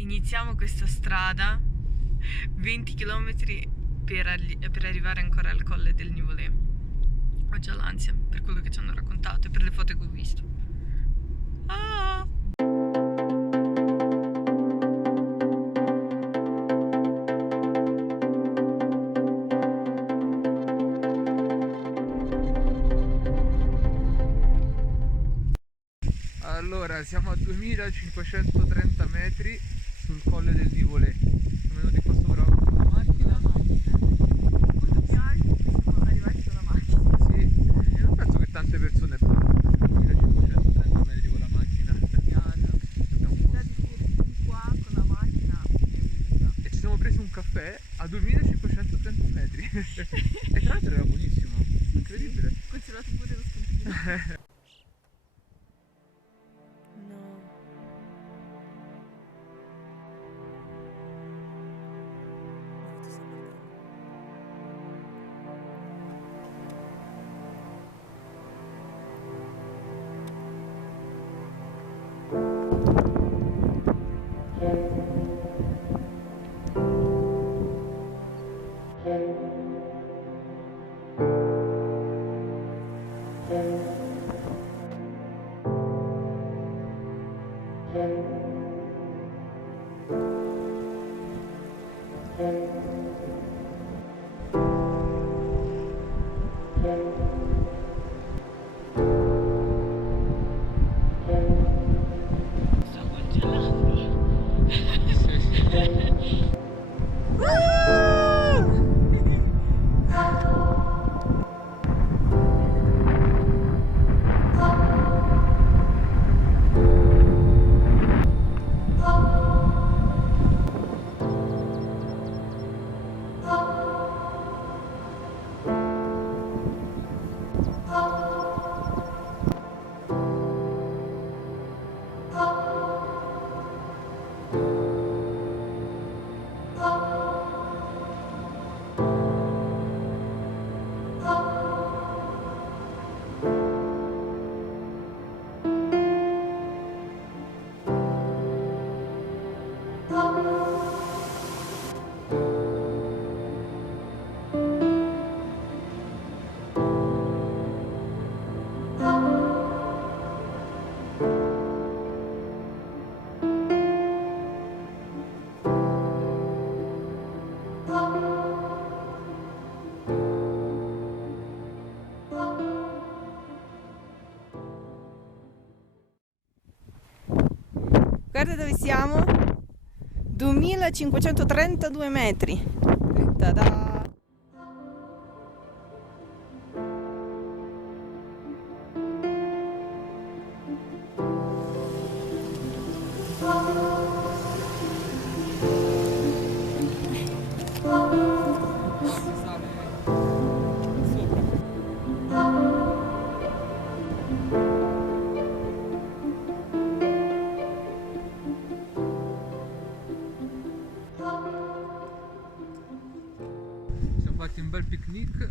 iniziamo questa strada 20 km per arrivare ancora al colle del Nivolè. Ho già l'ansia per quello che ci hanno raccontato e per le foto che ho visto. Ah! Allora, siamo a 2530 metri sul colle del Nivolè. Siamo venuti qua sopra con la macchina. Molto più alti, siamo arrivati con la macchina. Sì, e non penso che tante persone fanno 2530 metri con la macchina. È un po' Di qua con la macchina è unica. E ci siamo presi un caffè a 2530 metri. E tra l'altro era buonissimo, incredibile. Conservato pure lo spuntino. Sto congelando. Guarda dove siamo, 2532 metri. Ta-da! Siamo fatti un bel picnic,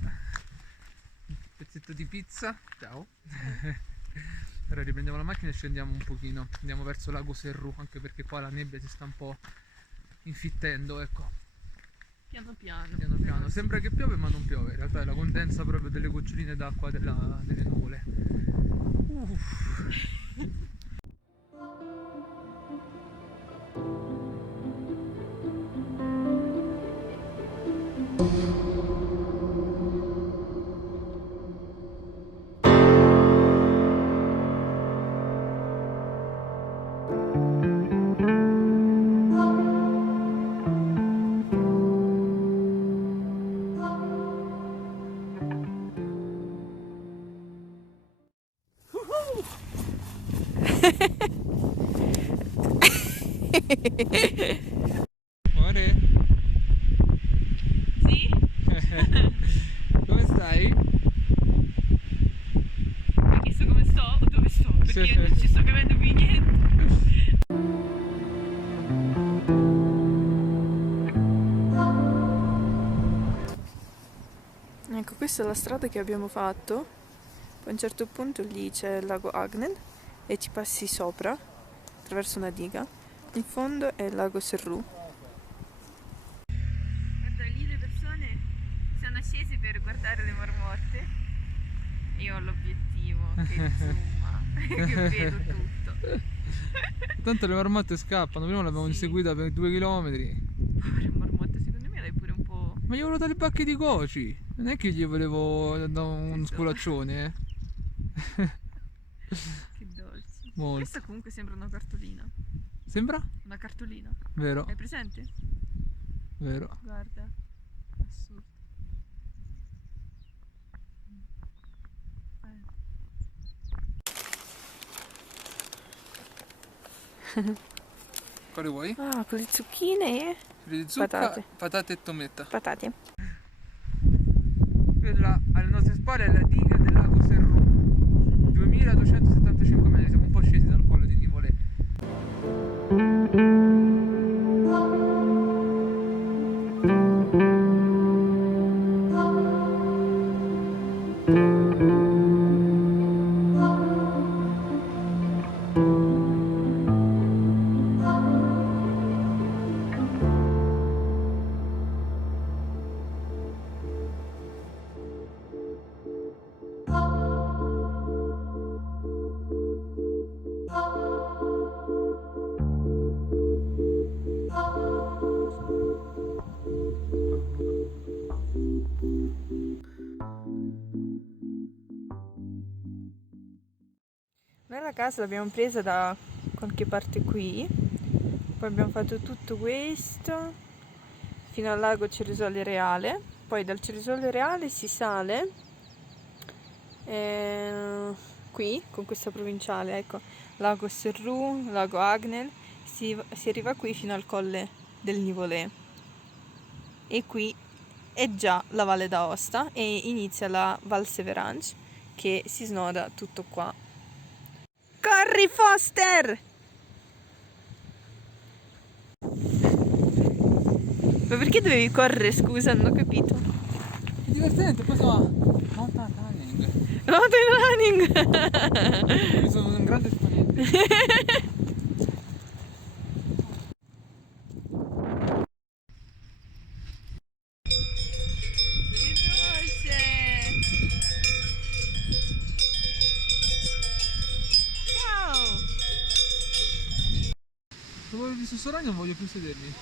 un pezzetto di pizza, ciao. Ora riprendiamo la macchina e scendiamo un pochino, andiamo verso Lago Serru, anche perché qua la nebbia si sta un po' infittendo, ecco. Piano piano. Piano piano, sembra che piove ma non piove, in realtà è la condensa proprio delle goccioline d'acqua delle nuvole. Amore? Sì? Come stai? Mi hai chiesto come sto o dove sto? Perché Sì. non ci sto capendo più niente. Ecco, questa è la strada che abbiamo fatto. Poi a un certo punto lì c'è il lago Agnel e ci passi sopra attraverso una diga. In fondo è il lago Serru. Guarda, lì le persone sono scese per guardare le marmotte. Io ho l'obiettivo che zooma, che vedo tutto. Tanto le marmotte scappano, prima l'abbiamo Sì. inseguita per 2 chilometri. Povere marmotte, secondo me l'hai pure un po'... Ma gli volevo dare i pacchi di goci. Non è che gli volevo dare un sculaccione, Che dolci. Molto. Questa comunque sembra una cartolina. Sembra? Una cartolina. Vero, Hai presente? vero. Guarda. Assurdo. Quale vuoi? Ah, con le zucchine e Di zucca, patate. patate e tometta. patate. Quella alle nostre spalle è la diga del lago Serru. 2275 metri, siamo un po' scesi dal colle di Nivolè. Noi la casa l'abbiamo presa da qualche parte qui, poi abbiamo fatto tutto questo fino al lago Ceresole Reale, poi dal Ceresole Reale si sale qui con questa provinciale, ecco, lago Serru, lago Agnel, si arriva qui fino al colle del Nivolè e qui è già la Valle d'Aosta e inizia la Val Severange che si snoda tutto qua. Corri Foster! Ma perché dovevi correre, scusa, non ho capito. È divertente, poi siamo a mountain running. Mountain running! Io sono un grande esponente. Che dolce! Ciao! Se voglio di sussurrare non voglio più sedermi.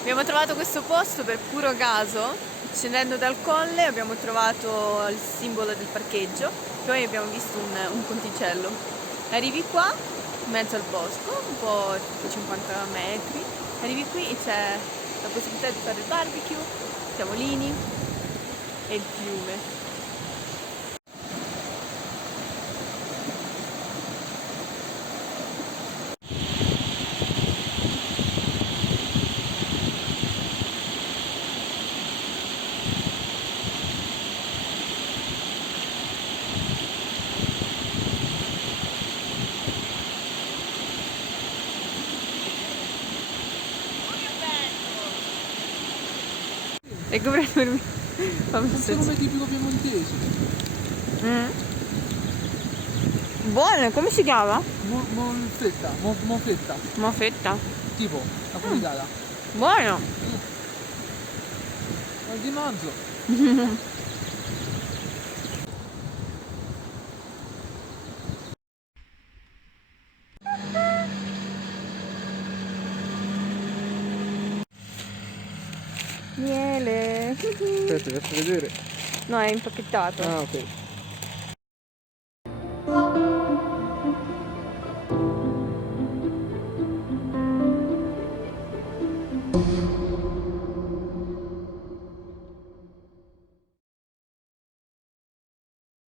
Abbiamo trovato questo posto per puro caso. Scendendo dal colle abbiamo trovato il simbolo del parcheggio, poi abbiamo visto un ponticello. Arrivi qua, in mezzo al bosco, un po' tipo 50 metri, arrivi qui e c'è la possibilità di fare il barbecue, tavolini e il fiume. Ecco per me. Non sono come tipico piemontese. Buono, come si chiama? Monfetta, monfetta. Mofetta. Tipo, la puritata. Buono. Ma di manzo. Miele. Aspetta, ti faccio vedere. No, è impacchettato. Ah, ok.